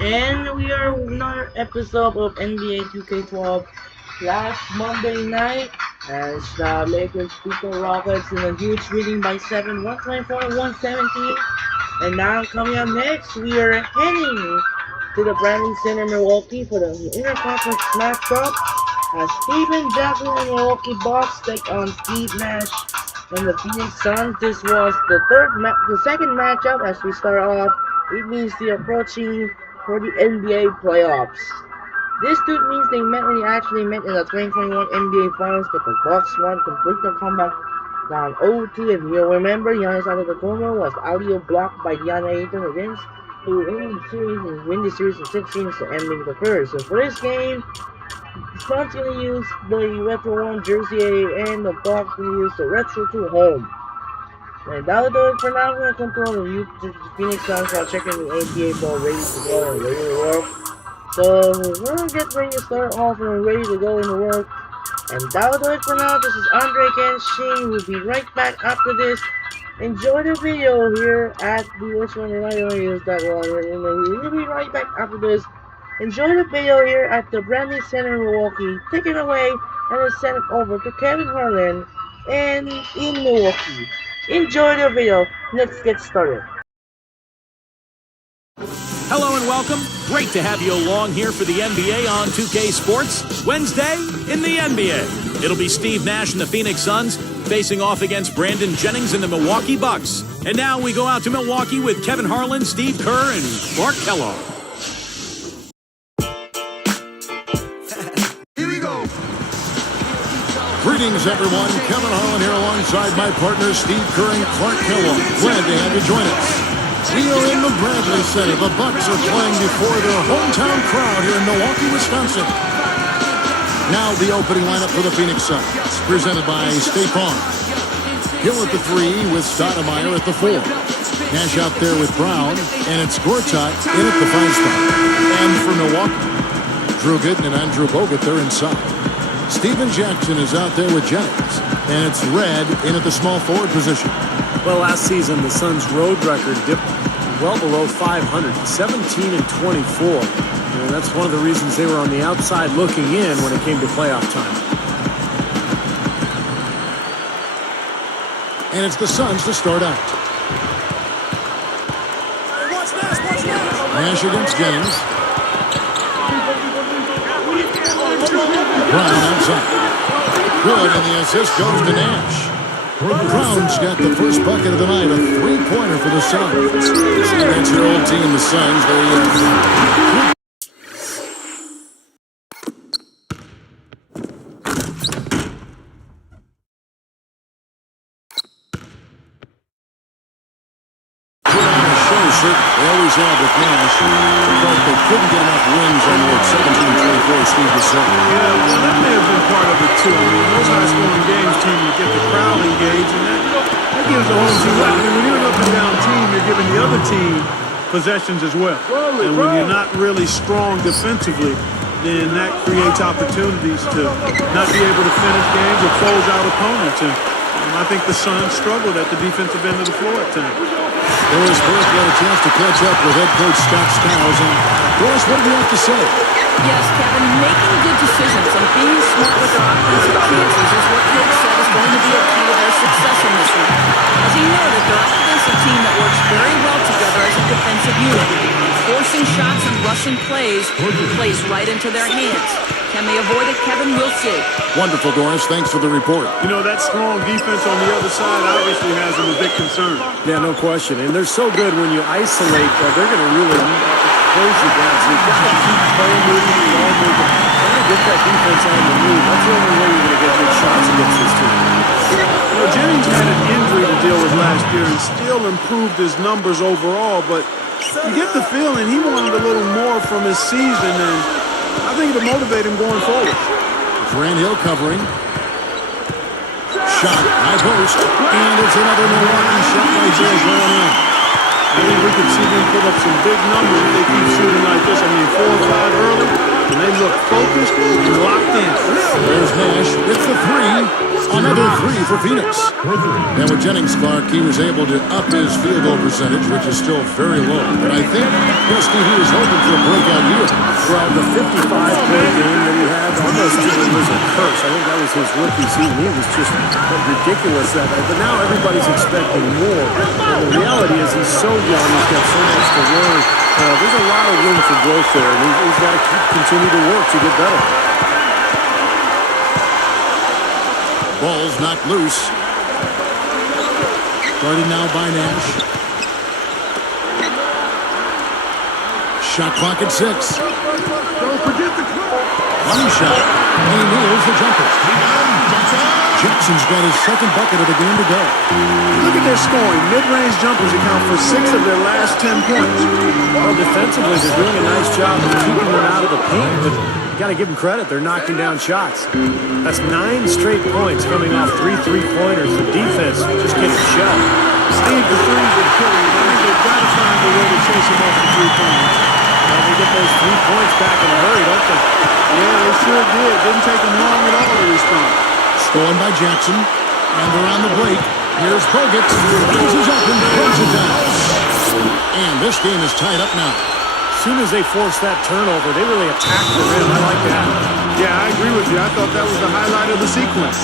And we are another episode of NBA 2K12 last Monday night as the Lakers beat the Rockets in a huge leading by 7, 124 to 117. And now coming up next, we are heading to the Bradley Center, Milwaukee for the interconference matchup as Steven Jackson and Milwaukee Bucks take on Steve Nash and the Phoenix Suns. This was the second matchup as we start off. It means the approaching for the NBA playoffs. This dude means they actually met in the 2021 NBA Finals, but the Bucks won complete their comeback down 0-2, and you'll remember Giannis Antetokounmpo was audio blocked by DeAndre Ayton against who win the series in 6 games to ending the first. So for this game, the Suns gonna use the Retro 1 jersey and the Bucks gonna use the Retro 2 home. And that'll do it for now. We're gonna control the Phoenix Suns while checking the NBA ball ready to go and ready to work. So we're gonna get ready to start off and ready to go into work. And that'll do it for now. This is Andre Kenshin. We'll be right back after this. Enjoy the video here at the which one did I use that one? We'll be right back after this. Enjoy the video here at the Bradley Center in Milwaukee. Take it away and then send it over to Kevin Harlan and in Milwaukee. Enjoy the video. Let's get started. Hello and welcome. Great to have you along here for the NBA on 2K Sports. Wednesday in the NBA. It'll be Steve Nash and the Phoenix Suns facing off against Brandon Jennings and the Milwaukee Bucks. And now we go out to Milwaukee with Kevin Harlan, Steve Kerr, and Clark Kellogg. Here we go. Greetings, everyone. Kevin Harlan here alongside my partners Steve Kerr and Clark Kellogg. Glad to have you join us. We are in the Bradley Center. The Bucks are playing before their hometown crowd here in Milwaukee, Wisconsin. Now the opening lineup for the Phoenix Suns, presented by State Farm. Hill at the 3 with Stoudemire at the 4. Nash out there with Brown, and it's Gortat in at the 5 spot. And for Milwaukee, Drew Gooden and Andrew Bogut, they're inside. Steven Jackson is out there with Jennings, and it's Red in at the small forward position. Well, last season, the Suns' road record dipped well below 500, 17 and 24. And that's one of the reasons they were on the outside looking in when it came to playoff time. And it's the Suns to start out. Nash against Jennings. Brown outside. Good, and the assist goes to Nash. Brown's got the first bucket of the night, a three-pointer for the Suns. That's your old team, the Suns. They always have with Nash, but they couldn't get enough wins on what 17-24 Steve was saying. Yeah, well, that may have been part of it, too. I mean, those high-scoring games tend to get the crowd engaged, and that gives the home team. I mean, when you're an up-and-down team, you're giving the other team possessions as well. And when you're not really strong defensively, then that creates opportunities to not be able to finish games or close out opponents. And I think the Suns struggled at the defensive end of the floor at times. Doris Burke got a chance to catch up with head coach Scott Skiles. And Doris, what do you have to say? Yes, Kevin, making good decisions and being smart with their offensive chances is what Coach said is going to be a key to their success in this one. As he noted, they're up against a team that works very well together as a defensive unit. Forcing shots and rushing plays plays right into their hands. Can they avoid it, Kevin? We'll see. Wonderful, Doris. Thanks for the report. You know, that strong defense on the other side obviously has them a big concern. Yeah, no question. And they're so good when you isolate, they're going to really close you down. So you've got to keep playing moving, ball moving. Trying to get that defense on the move. That's the only way you're going to get good shots against this team. You know, Jennings had an injury to deal with last year and still improved his numbers overall, but you get the feeling he wanted a little more from his season, and I think it'll motivate him going forward. Grant Hill covering. Shot, high post, and it's another Milwaukee shot right there going in. I think we could see them put up some big numbers if they keep shooting like this. I mean, 4 or 5 early, and they look focused and locked in. There's Nash with the 3. Another three for Phoenix. And with Jennings, Clark, he was able to up his field goal percentage, which is still very low. But I think, Steve, he was hoping for a breakout year. Well, the 55-point game that he had almost was a curse. I think that was his rookie season. He was just ridiculous that night. But now everybody's expecting more. And the reality is he's so young. He's got so much to learn. There's a lot of room for growth there, and he's got to continue to work to get better. Ball's knocked loose. Guarded now by Nash. Shot clock at 6. Don't forget the clock. One shot, and he nails the jumper. Jackson's got his second bucket of the game to go. Look at their scoring. Mid-range jumpers account for 6 of their last 10 points. Well, defensively, they're doing a nice job of keeping them out of the paint, but you got to give them credit. They're knocking down shots. That's 9 straight points coming off 3 three-pointers. The defense just getting shelled. Steve, the threes are killing you. They've got to find a way to chase him off the three-pointers. Well, they get those 3 points back in a hurry, don't they? Yeah, they sure did. Didn't take them long at all to respond. Stolen by Jackson, and they're on the break. Here's Bogut. Rises up and throws it down. And this game is tied up now. As soon as they force that turnover, they really attack the rim. I like that. Yeah, I agree with you. I thought that was the highlight of the sequence.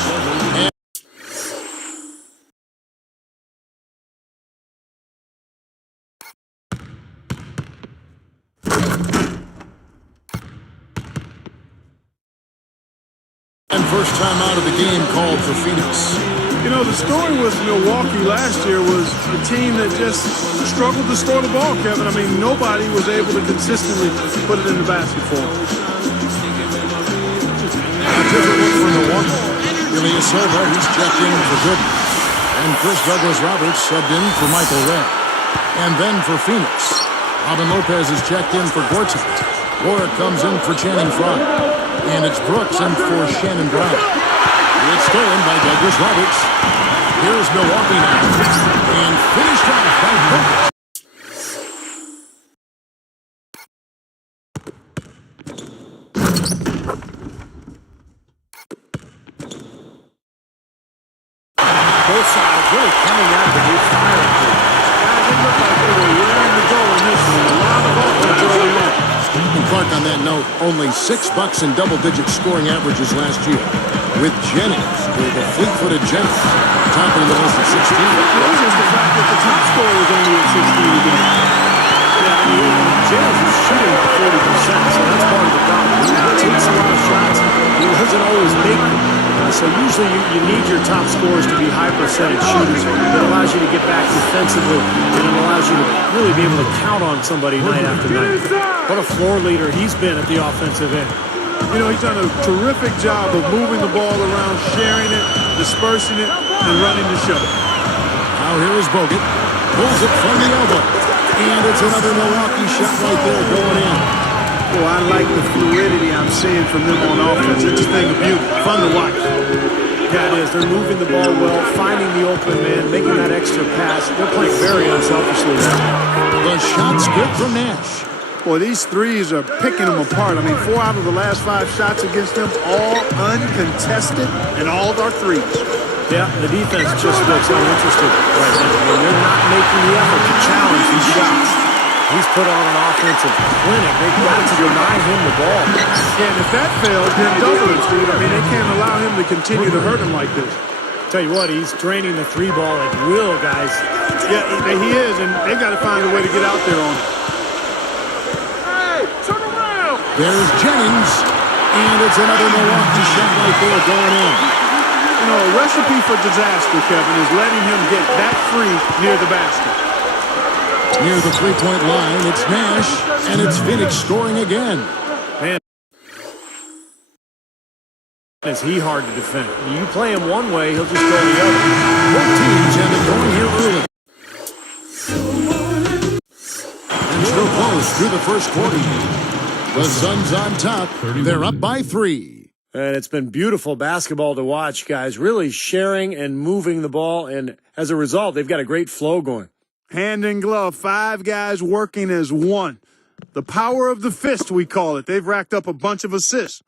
And first time out of the game called for Phoenix. You know, the story with Milwaukee last year was a team that just struggled to score the ball, Kevin. I mean, nobody was able to consistently put it in the basket for them. A different look for Milwaukee. Ilyasova, he's checked in for good. And Chris Douglas-Roberts subbed in for Michael Redd. And then for Phoenix, Robin Lopez is checked in for Gortat. Warwick comes in for Channing Frye. And it's Brooks in for Shannon Brown. It's stolen by Douglas-Roberts. Here's Milwaukee now. And finished off by Bogut. Both sides really coming out of the fire. It looked like they were raring to go in this one. A lot of offense early on. And Clark, on that note, only 6 bucks in double-digit scoring averages last year. With Jennings, with the fleet-footed Jennings, topping the list at 16. It's just the fact that the top scorer was only at 16 again. Yeah, I mean, Jennings is shooting 40%, so that's part of the problem. He takes a lot of shots. He doesn't always make them. So usually you need your top scorers to be high percentage shooters. It allows you to get back defensively, and it allows you to really be able to count on somebody night after night. What a floor leader he's been at the offensive end. You know, he's done a terrific job of moving the ball around, sharing it, dispersing it, and running the show. Now here is Bogut. Pulls it from the elbow. And it's another Milwaukee shot right there going in. Oh, I like the fluidity I'm seeing from them on offense. It's a thing of beauty. Fun to watch. Yeah, it is. They're moving the ball well, finding the open man, making that extra pass. They're playing very unselfishly now. The shot's good from Nash. Boy, these threes are picking them apart. I mean, 4 out of the last 5 shots against them, all uncontested, and all are threes. Yeah, the defense just looks uninterested right now. I mean, they're not making the effort to challenge these shots. He's put on an offensive clinic. They've got to deny him the ball. Yeah, and if that fails, then double it, Steve. I mean, they can't allow him to continue to hurt him like this. Tell you what, he's draining the 3 ball at will, guys. Yeah, he is, and they got to find a way to get out there on him. There's Jennings, and it's another Milwaukee shot right there going in. You know, a recipe for disaster, Kevin, is letting him get that free near the basket. Near the three-point line, it's Nash, and it's Phoenix scoring again. Man, is he hard to defend? You play him one way, he'll just go the other. Both teams end up going here early. And still close through the first quarter. The Suns on top. They're up by 3. And it's been beautiful basketball to watch, guys. Really sharing and moving the ball. And as a result, they've got a great flow going. Hand in glove, 5 guys working as one. The power of the fist, we call it. They've racked up a bunch of assists.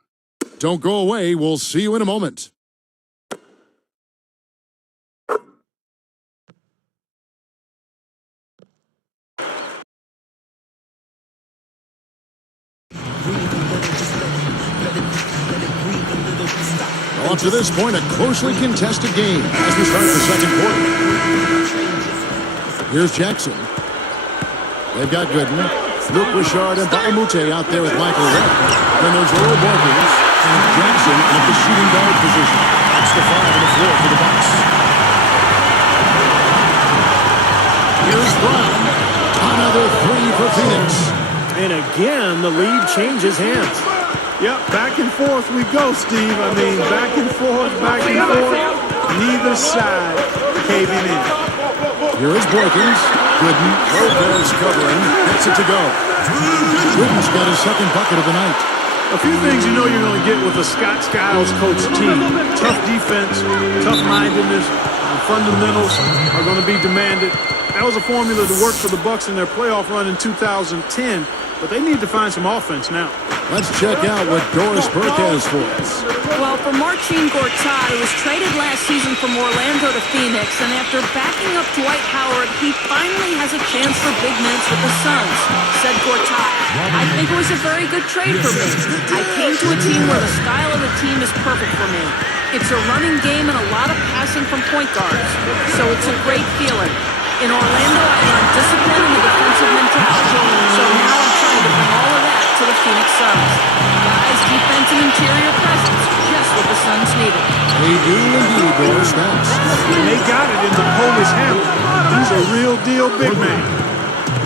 Don't go away. We'll see you in a moment. Well, up to this point, a closely contested game as we start the second quarter. Here's Jackson. They've got Gooden, Luke Richard, and Balamute out there with Michael Red. Then there's Earl Borkins and Jackson in the shooting guard position. That's the 5 on the floor for the Bucks. Here's Brown. Another 3 for Phoenix. And again, the lead changes hands. Yep, back and forth we go, Steve. I mean, back and forth, neither side caving in. Here is Borkins. Gooden, Lopez covering, gets it to go. Gooden's got his second bucket of the night. A few things you know you're going to get with a Scott Skiles coach team. Tough defense, tough-mindedness, and fundamentals are going to be demanded. That was a formula to work for the Bucks in their playoff run in 2010, but they need to find some offense now. Let's check out what Doris Burke has for us. Well, for Marcin Gortat, who was traded last season from Orlando to Phoenix, and after backing up Dwight Howard, he finally has a chance for big minutes with the Suns, said Gortat. I think it was a very good trade for me. I came to a team where the style of the team is perfect for me. It's a running game and a lot of passing from point guards, so it's a great feeling. In Orlando, I learned discipline and the defensive mentality, so now I'm trying to bring all of that to the Phoenix Suns. Guys, defense and interior presence, just what the Suns needed. They do indeed, Doris. Thanks. And they got it in the Polish hammer. He's a real deal big man.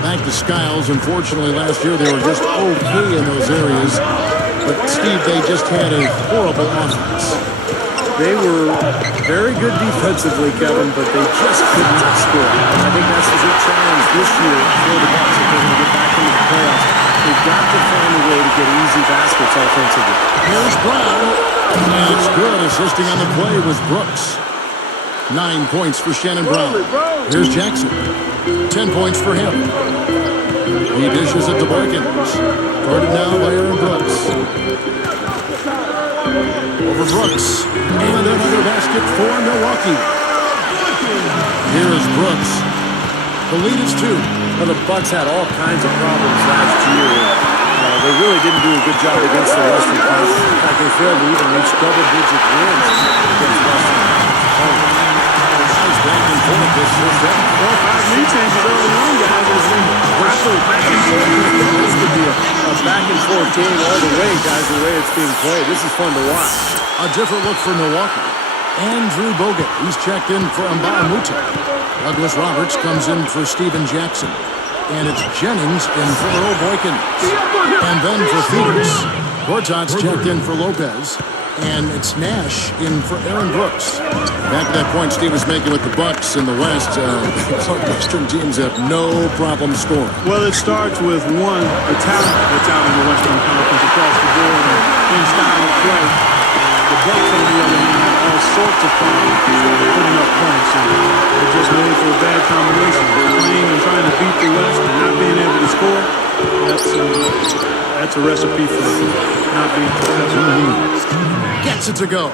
Back to Skiles. Unfortunately, last year they were just okay in those areas. But, Steve, they just had a horrible offense. They were very good defensively, Kevin, but they just could not score. And I think that's a good challenge this year for the Bucks if they're going to get back into the playoffs. They've got to find a way to get easy baskets offensively. Here's Brown. That's good. Assisting on the play was Brooks. 9 points for Shannon Brown. Here's Jackson. 10 points for him. He dishes it to Borkins. Guarded now by Aaron Brooks. Over Brooks. And another basket for Milwaukee. Here is Brooks. The lead is 2. Well, the Bucks had all kinds of problems last year. They really didn't do a good job against the Western Conference. In fact, they failed to even reach double-digit wins against Western Conference opponents. Guys back and forth this first half. 4 or 5 lead changes early on, guys, as we wrestle back and forth. This could be a back-and-forth game all the way, guys, the way it's being played. This is fun to watch. A different look for Milwaukee. Andrew Bogut, he's checked in for Mbalamute. Douglas Roberts comes in for Steven Jackson. And it's Jennings in for Earl Boykins. And then for Phoenix, Gortat's checked in for Lopez. And it's Nash in for Aaron Brooks. Back to that point Steve was making with the Bucks in the West. Western teams have no problem scoring. Well, it starts with one, the talent that's out in the Western Conference across the board and in style of play. The Bucks, on the other hand, have all sorts of problems putting up points. And they're just made for a bad combination. Playing and trying to beat the West and not being able to score, that's a recipe for not being successful. Gets it to go.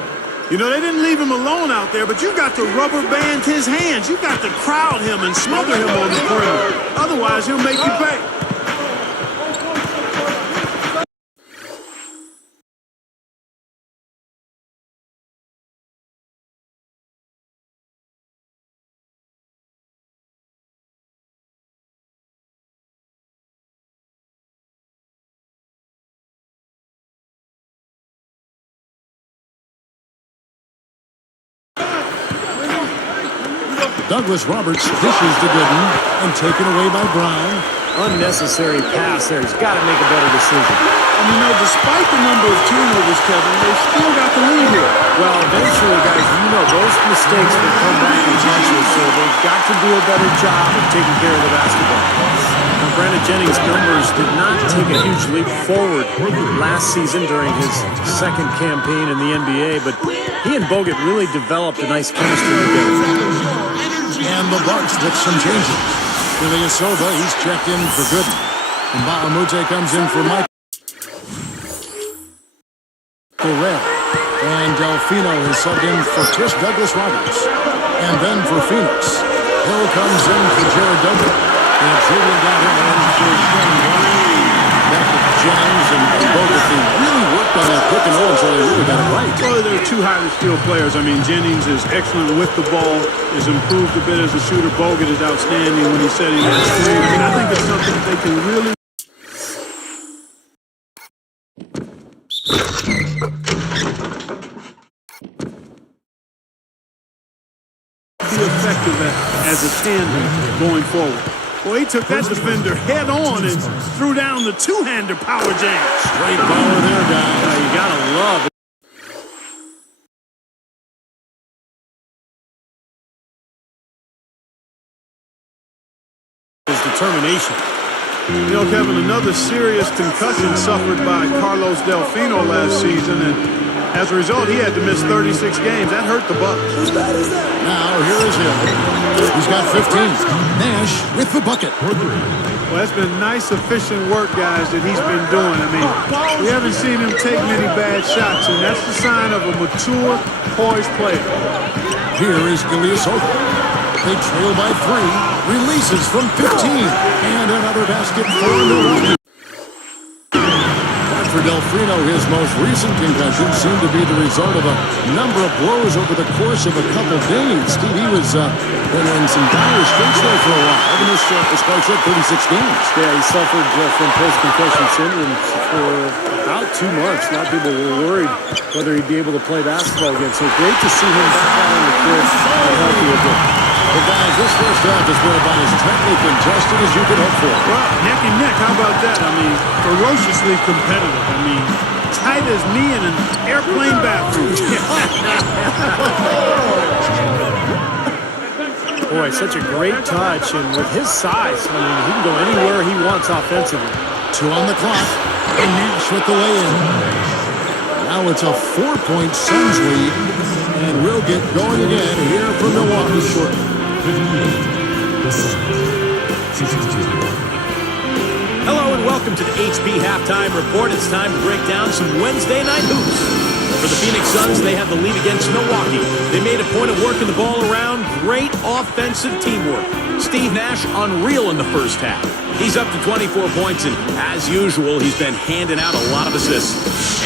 You know, they didn't leave him alone out there, but you got to rubber band his hands. You got to crowd him and smother him on the perimeter. Otherwise, he'll make you pay. Douglas Roberts dishes to Gooden and taken away by Brown. Unnecessary pass there. He's got to make a better decision. And you know, despite the number of turnovers, Kevin, they still got the lead here. Well, eventually, guys, you know, those mistakes will come back and haunt you, so they've got to do a better job of taking care of the basketball. Now, Brandon Jennings' numbers did not take a huge leap forward last season during his second campaign in the NBA, but he and Bogut really developed a nice chemistry together. And the Bucks with some changes. Ilyasova, he's checked in for Gooden. And Balamute comes in for Michael Red. And Delfino is subbed in for Chris Douglas Roberts. And then for Phoenix, Hill comes in for Jared Dudley. And Julian got him in for Shannon Brown. Back to Jennings and Bogut, they really worked on that pick and roll until they really got it right. Well, they're two highly skilled players. I mean, Jennings is excellent with the ball, has improved a bit as a shooter. Bogut is outstanding when he's setting that screen. I mean, I think it's something that they can really be effective as a tandem going forward. Well, he took that defender head on and threw down the two-hander power jam. Great power there, guys. You gotta love it. His determination. You know, Kevin, another serious concussion suffered by Carlos Delfino last season, and as a result, he had to miss 36 games. That hurt the Bucks. Now, here is Hill. He's got 15. Nash with the bucket. Well, that's been nice, efficient work, guys, that he's been doing. I mean, we haven't seen him take many bad shots, and that's the sign of a mature, poised player. Here is Ilyasova. They trail by 3. Releases from 15. And another basket for Milwaukee. For Delfino, his most recent concussion seemed to be the result of a number of blows over the course of a couple days. Steve, he was in some dire straits there for a while. Having his coach at 36 games. Yeah, he suffered from post-concussion syndrome for about 2 months. A lot of people were worried whether he'd be able to play basketball again. So great to see him back out on the court and healthy again. But guys, this first half has been about as tightly contested as you could hope for. Well, neck and neck, how about that? I mean, ferociously competitive. I mean, tight as me in an airplane bathroom. Boy, such a great touch, and with his size, I mean, he can go anywhere he wants offensively. 2 on the clock, and Nash with the lay-in. Now it's a 4-point Suns lead, and we'll get going again here from Milwaukee shortly. Hello and welcome to the HB Halftime Report. It's time to break down some Wednesday night hoops. For the Phoenix Suns, they have the lead against Milwaukee. They made a point of working the ball around. Great offensive teamwork. Steve Nash unreal in the first half. He's up to 24 points, and as usual, he's been handing out a lot of assists.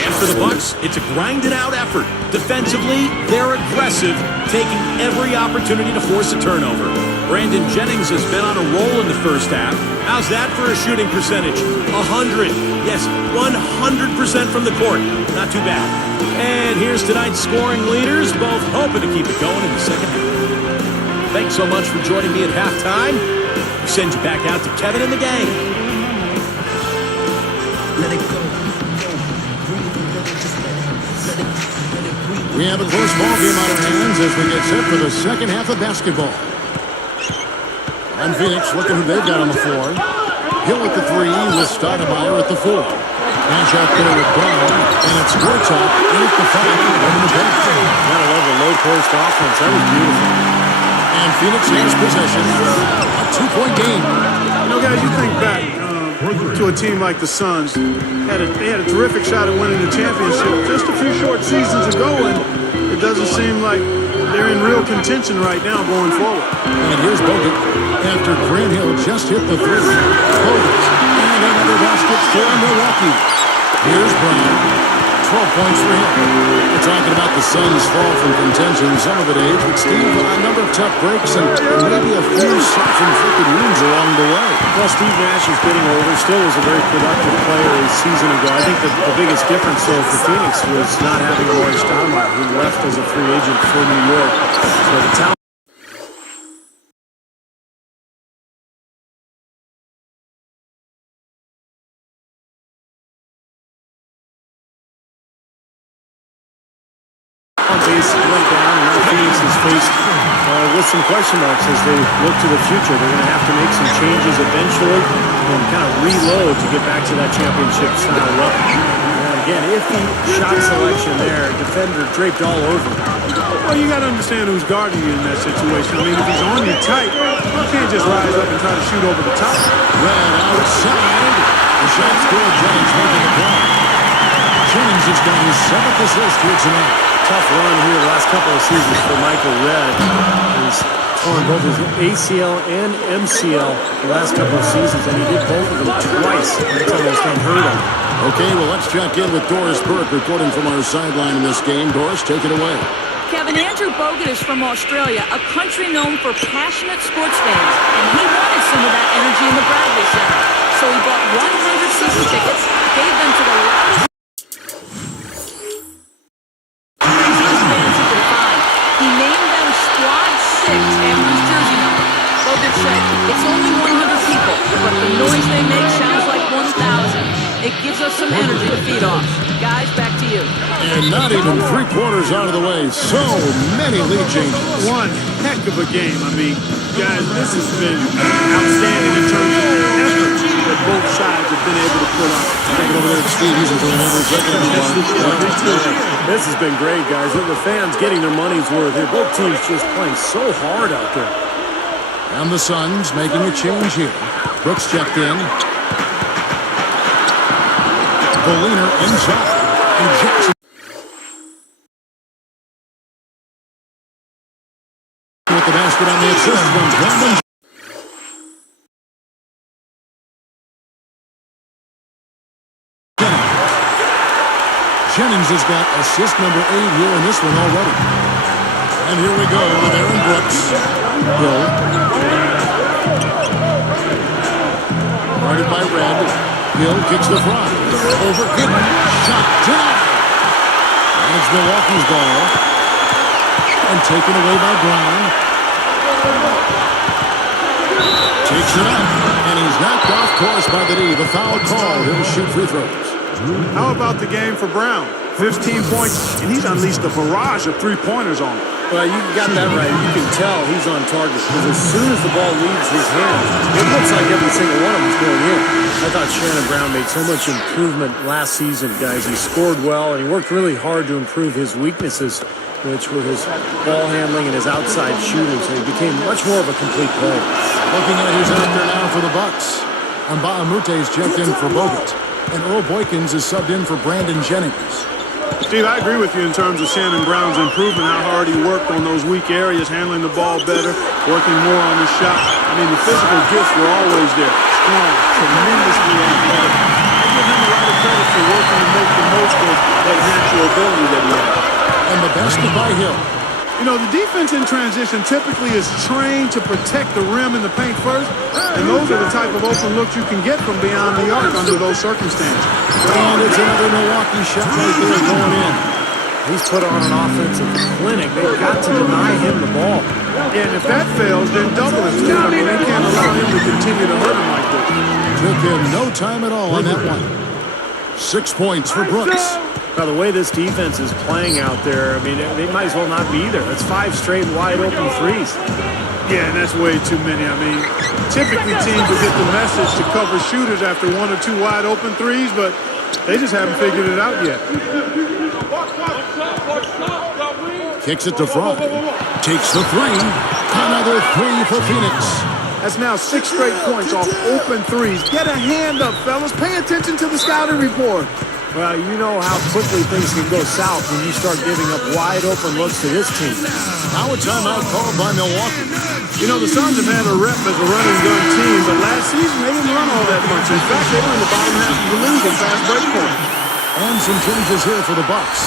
And for the Bucks, it's a grinded-out effort. Defensively, they're aggressive, taking every opportunity to force a turnover. Brandon Jennings has been on a roll in the first half. How's that for a shooting percentage? 100. Yes, 100% from the court. Not too bad. And here's tonight's scoring leaders, both hoping to keep it going in the second half. Thanks so much for joining me at halftime. We send you back out to Kevin and the gang. Let it go. We have a close ball game on our hands as we get set for the second half of basketball. And Phoenix looking who they've got on the floor. Hill at the 3 with Stoudemire at the 4. Nash out there with Brown, and it's Gortat in at the 5 over the bench. Gotta love the low post offense. That was beautiful. And Phoenix has possession. A 2-point game. You know, guys, you think back to a team like the Suns. They had a terrific shot at winning the championship just a few short seasons ago, and it doesn't seem like they're in real contention right now going forward. And here's Bogut after Grant Hill just hit the 3. Bogut. And another basket for Milwaukee. Here's Brown. 12 points for him. We're talking about the Suns' fall from contention, some of it age, but Steve, a number of tough breaks and maybe a few self-inflicted wounds along the way. Well, Steve Nash is getting older, still was a very productive player a season ago. I think that the biggest difference, though, for Phoenix was not having Roy Stoudemire, who left as a free agent for New York. So the talent base went down, and now Phoenix is faced with some question marks as they look to the future. They're going to have to make some changes eventually and kind of reload to get back to that championship-style level. And again, iffy shot selection there, defender draped all over him. Well, you got to understand who's guarding you in that situation. I mean, if he's on you tight, you can't just rise up and try to shoot over the top. Red outside. The shot's good. Jennings making the block. Jennings has got his 7th assist here tonight. Tough run here the last couple of seasons for Michael Redd. He's on both his ACL and MCL the last couple of seasons, and he did both of them twice. That's almost unheard of. Okay, well, let's check in with Doris Burke reporting from our sideline in this game. Doris, take it away. Kevin, Andrew Bogut is from Australia, a country known for passionate sports fans, and he wanted some of that energy in the Bradley Center. So he bought 100 season tickets, gave them to the loudest fans he could find. He named them Squad 6 after his jersey number. Bogut said, it's only 100 people, but the noise they make sounds like 1,000. It gives us some energy to feed off. Guys, back to you. And not even 3/4 out of the way. So many lead changes. One heck of a game. I mean, guys, this has been outstanding in terms of the effort that both sides have been able to put on. Take it over there to Steve. He's enjoying every second of the This has been great, guys. The fans getting their money's worth here. Both teams just playing so hard out there. And the Suns making a change here. Brooks checked in. Boliner inside. And Jackson with the basket on the assist from Brandon. Jennings has got assist number 8 here in this one already. And here we go with Aaron Brooks. Hill. Guarded by Red. Hill kicks the front. Over Gooden. Shot denied. And it's Milwaukee's ball. And taken away by Brown. Takes it up. And he's knocked off course by the D. The foul call. He'll shoot free throws. How about the game for Brown? 15 points, and he's unleashed a barrage of three-pointers on him. Well, you got that right. You can tell he's on target because as soon as the ball leaves his hands, it looks like every single one of them's going in. I thought Shannon Brown made so much improvement last season, guys. He scored well, and he worked really hard to improve his weaknesses, which were his ball handling and his outside shooting, so he became much more of a complete player. Looking at who's out there now for the Bucks. Mbamute is checked in for Bogut. And Earl Boykins is subbed in for Brandon Jennings. Steve, I agree with you in terms of Shannon Brown's improvement, how hard he worked on those weak areas, handling the ball better, working more on the shot. I mean, the physical gifts were always there. Strong, tremendously athletic. I give him a lot of credit for working to make the most of that natural ability that he had. And the basket by Hill. You know, the defense in transition typically is trained to protect the rim and the paint first, and those are the type of open looks you can get from beyond the arc under those circumstances. And it's another Milwaukee shot right there going in. He's put on an offensive clinic. They've got to deny him the ball. And if that fails, then double it. I mean, they can't allow him to continue to hurt him like this. Took him no time at all on that one. 6 points for Brooks. Now, the way this defense is playing out there, I mean, they might as well not be there. That's 5 straight wide-open threes. Yeah, and that's way too many. I mean, typically teams will get the message to cover shooters after 1 or 2 wide-open threes, but they just haven't figured it out yet. Kicks it to front. Takes the 3. Another 3 for Phoenix. That's now 6 straight points off open threes. Get a hand up, fellas. Pay attention to the scouting report. Well, you know how quickly things can go south when you start giving up wide-open looks to this team. Now a timeout called by Milwaukee. You know, the Suns have had a rep as a run-and-gun team, but last season they didn't run all that much. In fact, they were in the bottom half of the league in fast break points. And some changes here for the Bucks.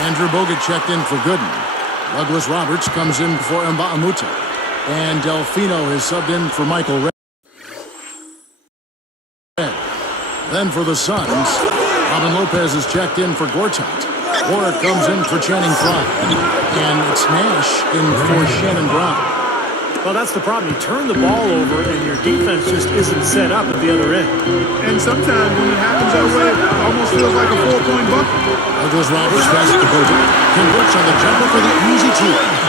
Andrew Bogut checked in for Gooden. Douglas Roberts comes in for Mbamute. And Delfino is subbed in for Michael Red. Then for the Suns, Robin Lopez is checked in for Gortat. Warwick comes in for Channing Frye. And it's Nash in for Shannon Brown. Well, that's the problem. You turn the ball over, and your defense just isn't set up at the other end. And sometimes when it happens that way, it almost feels like a 4-point bucket. Douglas Roberts passes to Bogut. Converts on the jumper for the easy 2.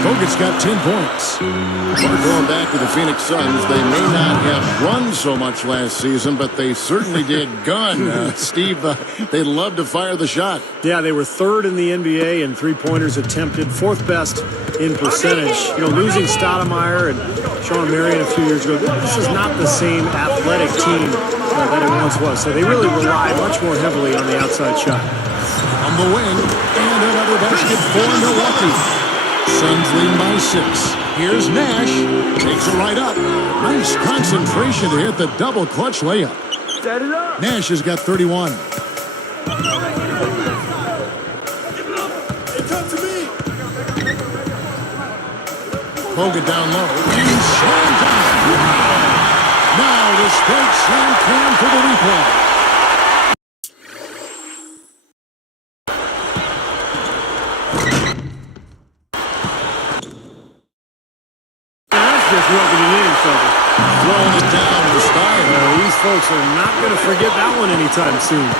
Bogut's got 10 points. We're going back to the Phoenix Suns. They may not have run so much last season, but they certainly did gun. Steve, they love to fire the shot. Yeah, they were 3rd in the NBA in three-pointers attempted, 4th best in percentage. You know, losing Stoudemire and Sean Marion a few years ago, this is not the same athletic team that it once was. So they really rely much more heavily on the outside shot. On the wing, and another basket for Milwaukee. Suns lead by 6. Here's Nash. Takes it right up. Nice concentration to hit the double clutch layup. Set it up. Nash has got 31. Bogut down low. And slam down. Now the straight slam cam for the replay. That's just rubbing it in, fella. Throwing it down with style. These folks are not going to forget that one anytime soon.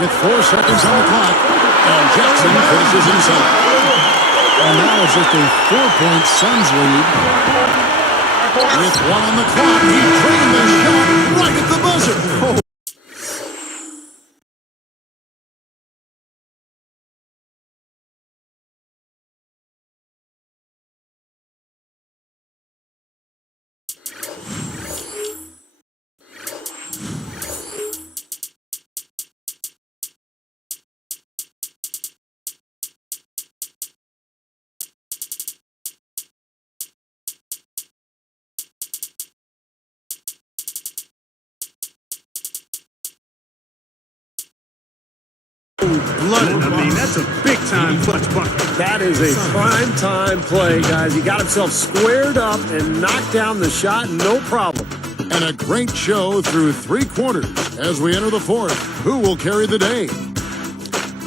With 4 seconds on the clock, and Jackson finishes himself. And now it's just a 4-point Suns lead. With 1 on the clock, he drained the shot right at the buzzer. Blooded. I mean, that's a big-time clutch bucket. That is a prime-time play, guys. He got himself squared up and knocked down the shot, no problem. And a great show through 3 quarters. As we enter the 4th, who will carry the day?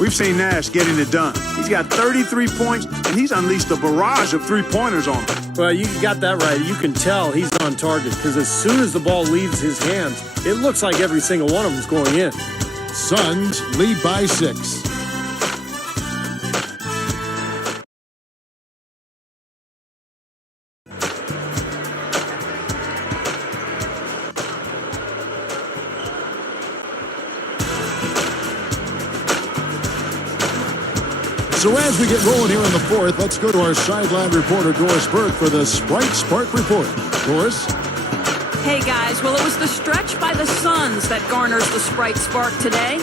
We've seen Nash getting it done. He's got 33 points, and he's unleashed a barrage of three-pointers on him. Well, you got that right. You can tell he's on target because as soon as the ball leaves his hands, it looks like every single one of them is going in. Suns lead by 6. So as we get rolling here in the 4th, let's go to our sideline reporter, Doris Burke, for the Sprite Spark Report. Doris? Hey guys, well it was the stretch by the Suns that garners the Sprite Spark today.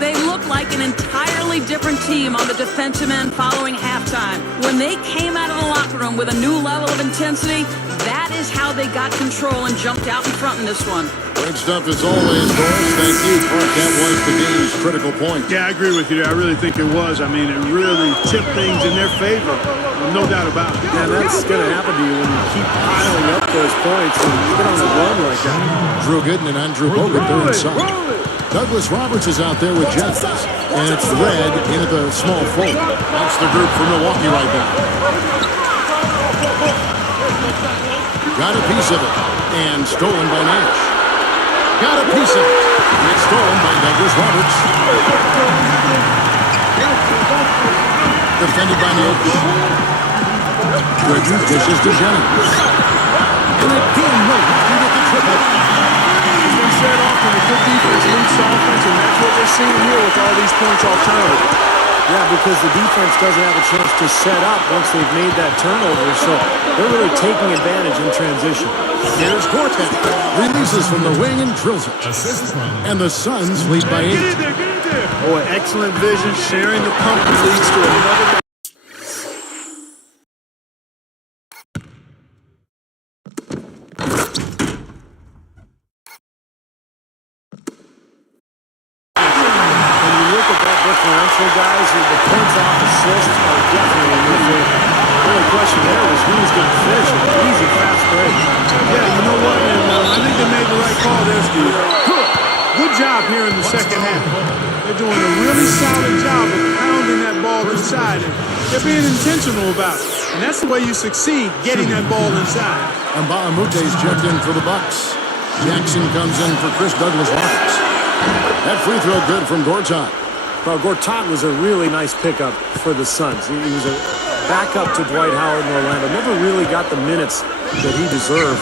They look like an entirely different team on the defensive end following halftime. When they came out of the locker room with a new level of intensity, that is how they got control and jumped out in front in this one. Great stuff as always, Doris. Thank you. That was the game's critical point. Yeah, I agree with you there. I really think it was. I mean, it really tipped things in their favor. No doubt about it. Yeah, that's going to happen to you when you keep piling up those points and you get on the run like that. Drew Gooden and Andrew Bogut, they're inside. Douglas Roberts is out there with Jeffs, and it's Red in at the small forward. That's the group for Milwaukee right now. Got a piece of it, and stolen by Nash. Got a piece of it, and it's stolen by Douglas Roberts. Defended by Nash. Gooden dishes to Jennings. And again, no, you get the triple. Said often a good defense leads to offense, and that's what we're seeing here with all these points off turnover. Yeah, because the defense doesn't have a chance to set up once they've made that turnover, so they're really taking advantage in transition. Here's Gortat. Releases from the wing and drills it. And the Suns lead by 8. Get in there, get in there. Oh, excellent vision. Sharing the pump leads to another. Differential guys, the points off assists are definitely in your favor. The only question there is who's going to finish it. Easy, fast break. Yeah, you know what? And, I think they made the right call there, Steve. Good job here in the second half. They're doing a really solid job of pounding that ball inside, and they're being intentional about it. And that's the way you succeed, getting that ball inside. And Baamute's checked in for the Bucks. Jackson comes in for Chris Douglas Roberts. That free throw good from Gortat. Well, Gortat was a really nice pickup for the Suns. He was a backup to Dwight Howard in Orlando. Never really got the minutes that he deserved.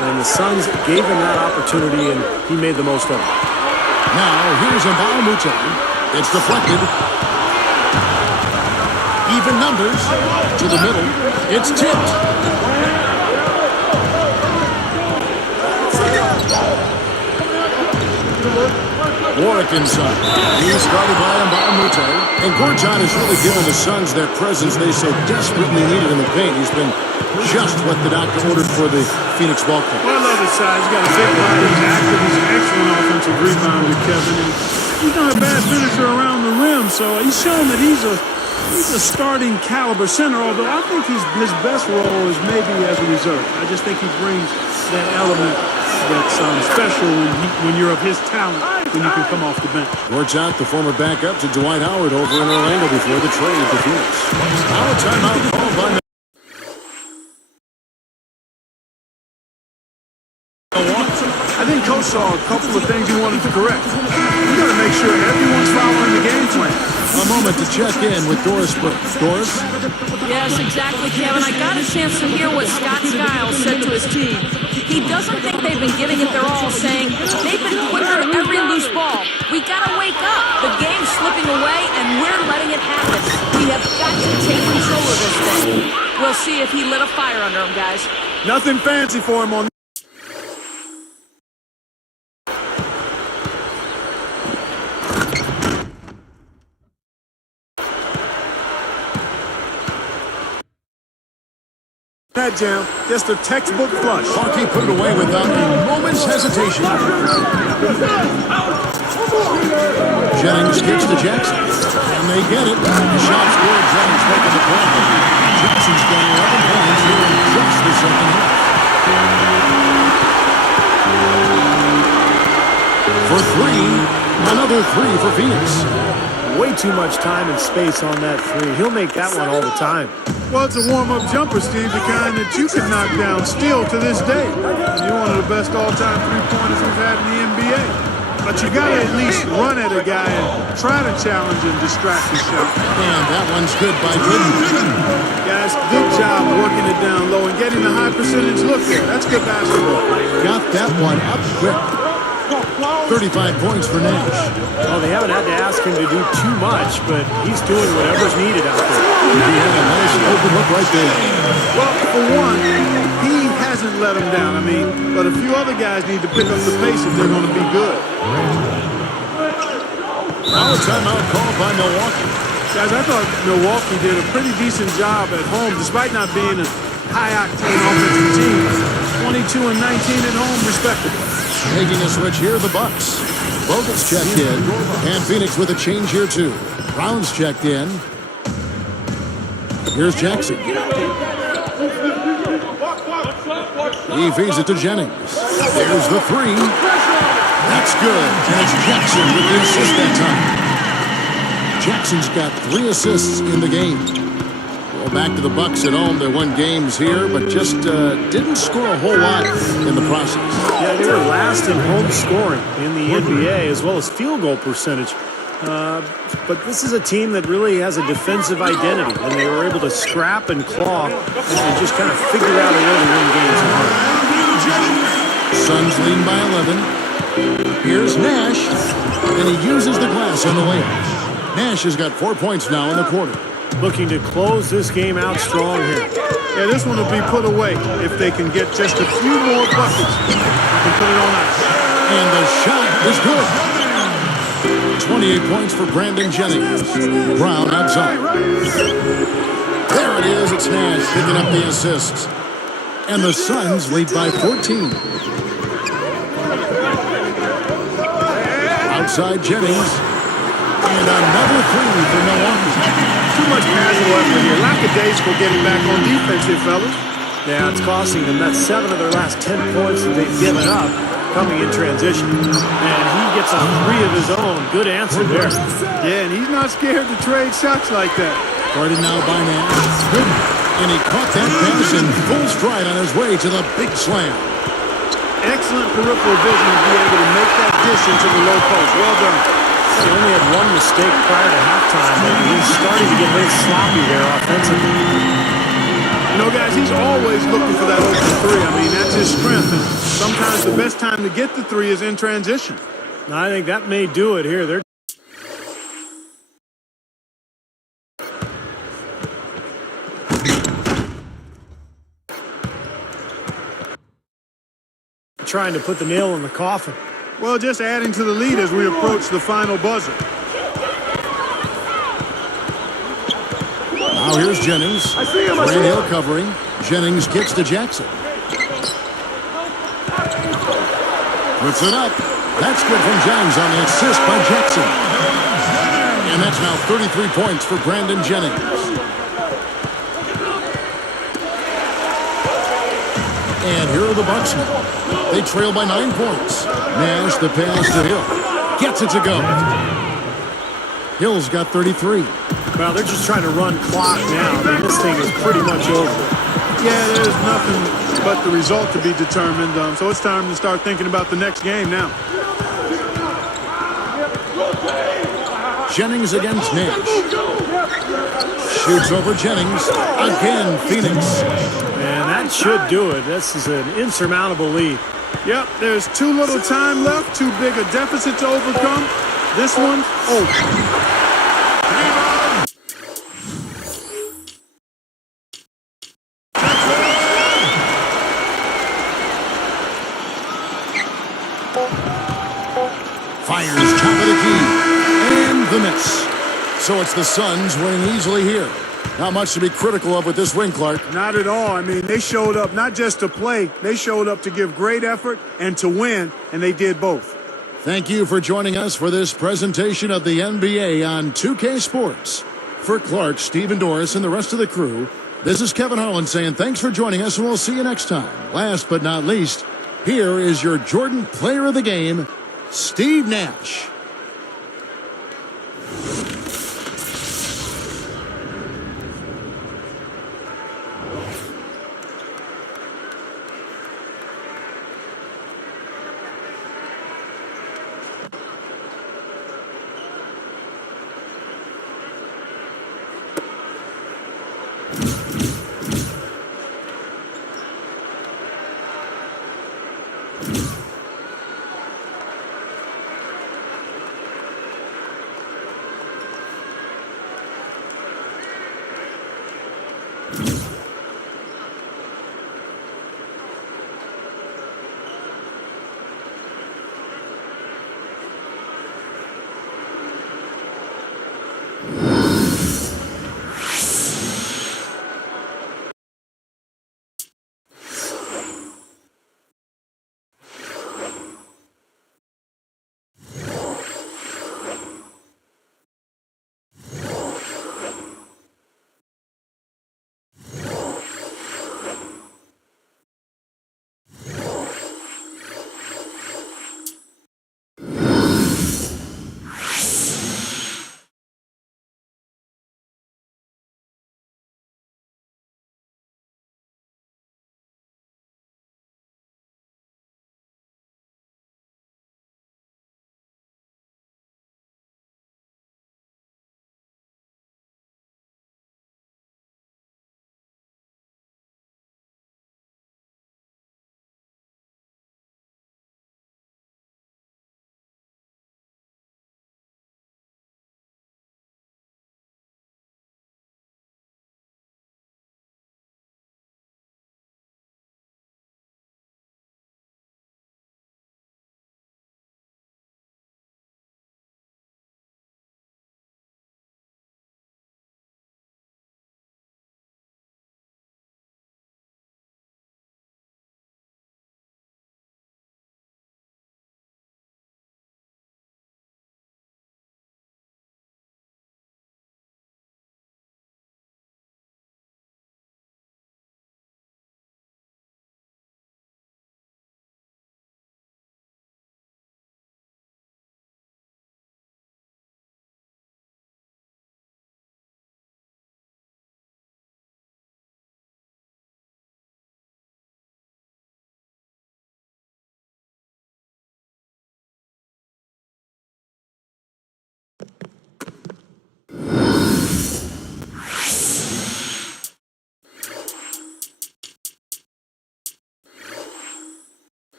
And the Suns gave him that opportunity, and he made the most of it. Now, here's Baamute. It's deflected. Even numbers. To the middle. It's tipped. Warwick inside. He's guarded by Mbamute. And Gortat has really given the Suns that presence they so desperately needed in the paint. He's been just what the doctor ordered for the Phoenix ball club. Well, I love his size. He's got a big body. He's active. He's an excellent offensive rebounder, Kevin. And he's not a bad finisher around the rim, so he's shown that he's a starting caliber center, although I think his best role is maybe as a reserve. I just think he brings that element that's special when you're of his talent, when you can come off the bench. Gortat, the former backup to Dwight Howard over in Orlando before the trade to Phoenix. Now a timeout called by Milwaukee. I think Coach saw a couple of things he wanted to correct. You got to make sure everyone's following the game plan. A moment to check in with Doris Burke. Doris? Yes, exactly, Kevin. I got a chance to hear what Scott Skiles said to his team. He doesn't think they've been giving it their all, saying they've been quicker every loose ball. We gotta wake up. The game's slipping away, and we're letting it happen. We have got to take control of this thing. We'll see if he lit a fire under him, guys. Nothing fancy for him on that jam, just a textbook flush. Milwaukee put it away without a moment's hesitation. Jennings kicks to Jackson. And they get it. The shot's good. Jennings making the play. Jackson's got 11 points here in just the second half. For three, another three for Phoenix. Way too much time and space on that three. He'll make that one all the time. Well, it's a warm-up jumper, Steve, the kind that you can knock down still to this day. You're one of the best all-time three-pointers we've had in the NBA. But you got to at least run at a guy and try to challenge and distract his shot. And that one's good by Gooden. Guys, good job working it down low and getting the high percentage look there. That's good basketball. Got that one up quick. 35 points for Nash. Well, they haven't had to ask him to do too much, but he's doing whatever's needed out there. He had a nice open look right there. Well, for one, he hasn't let him down. I mean, but a few other guys need to pick up the pace if they're going to be good. Now a timeout called by Milwaukee. Guys, I thought Milwaukee did a pretty decent job at home, despite not being a high-octane offensive team. 22 and 19 at home, respectively. Making a switch here, the Bucks. Vogt's checked in, and Phoenix with a change here too. Brown's checked in. Here's Jackson. He feeds it to Jennings. There's the three. That's good, and it's Jackson with the assist that time. Jackson's got 3 assists in the game. Well, back to the Bucks at home. They won games here, but just didn't score a whole lot in the process. Yeah, they were last in home scoring in the NBA as well as field goal percentage. But this is a team that really has a defensive identity, and they were able to scrap and claw and just kind of figure out a way to win games at home. Suns leading by 11. Here's Nash, and he uses the glass on the layup. Nash has got 4 points now in the quarter. Looking to close this game out strong here. Yeah, this one will be put away if they can get just a few more buckets and put it on ice. And the shot is good. 28 points for Brandon Jennings. Brown outside. There it is. It's Nash picking up the assists. And the Suns lead by 14. Outside Jennings. And another three for Milwaukee. Too much casual effort here. Lackadaisical getting back on defense here, fellas. Yeah, it's costing them. That's 7 of their last 10 points that they've given up coming in transition. And he gets a 3 of his own. Good answer there. Yeah, and he's not scared to trade shots like that. Guarded now by Nash. Good. And he caught that pass in full stride on his way to the big slam. Excellent peripheral vision to be able to make that dish into the low post. Well done. He only had 1 mistake prior to halftime, but he's starting to get a little sloppy there offensively. You know, guys, he's always looking for that open three. I mean, that's his strength. And sometimes the best time to get the three is in transition. I think that may do it here. They're trying to put the nail in the coffin. Well, just adding to the lead as we approach the final buzzer. Now here's Jennings. Grant Hill covering. Jennings gets to Jackson. Puts it up. That's good from Jennings on the assist by Jackson. And that's now 33 points for Brandon Jennings. And here are the Bucks now. They trail by 9 points. Nash the pass to Hill. Gets it to go. Hill's got 33. Well, they're just trying to run clock now. I mean, this thing is pretty much over. Yeah, there's nothing but the result to be determined. So it's time to start thinking about the next game now. Jennings against Nash. Shoots over Jennings. Again, Phoenix. And that should do it. This is an insurmountable lead. Yep, there's too little time left, too big a deficit to overcome. This one, over. Fires top of the key. And the miss. So it's the Suns winning easily here. Not much to be critical of with this win, Clark. Not at all. I mean, they showed up not just to play. They showed up to give great effort and to win, and they did both. Thank you for joining us for this presentation of the NBA on 2K Sports. For Clark, Stephen Doris, and the rest of the crew, this is Kevin Harlan saying thanks for joining us, and we'll see you next time. Last but not least, here is your Jordan Player of the Game, Steve Nash.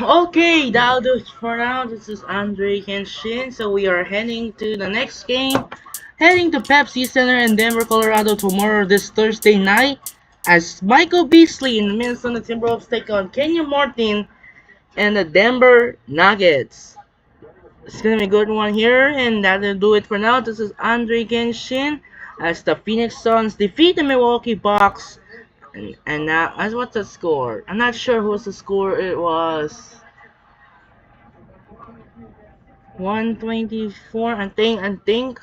Okay, that'll do it for now. This is Andre Kenshin. So we are heading to the next game. Heading to Pepsi Center in Denver, Colorado tomorrow this Thursday night. As Michael Beasley and the Minnesota Timberwolves take on Kenyon Martin and the Denver Nuggets. It's gonna be a good one here, and that'll do it for now. This is Andre Kenshin as the Phoenix Suns defeat the Milwaukee Bucks. And now, as what's the score? I'm not sure who's the score. It was 124, I think,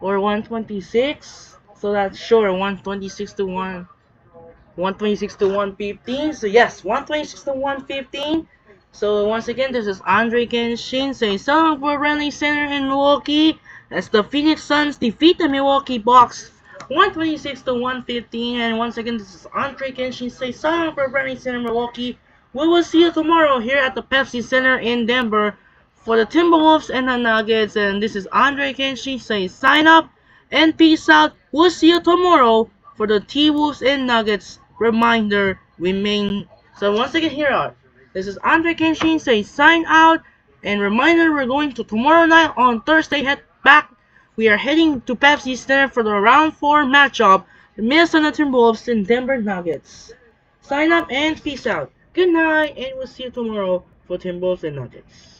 or 126. So that's sure 126 to 126 to 115. So yes, 126 to 115. So once again, this is Andre Kenshin saying something for Renly Center in Milwaukee as the Phoenix Suns defeat the Milwaukee Bucks 126 to 115. And once again, this is Andre Kenshin saying something for Renly Center in Milwaukee. We will see you tomorrow here at the Pepsi Center in Denver for the Timberwolves and the Nuggets. And this is Andre Kenshin saying sign up and peace out. We'll see you tomorrow for the T-Wolves and Nuggets. Reminder, remain. So once again, here are. This is Andre Kenshin saying sign out. And reminder, we're going to tomorrow night on Thursday. Head back. We are heading to Pepsi Center for the round 4 matchup. The Minnesota Timberwolves and Denver Nuggets. Sign up and peace out. Good night, and we'll see you tomorrow for Timberwolves and Nuggets.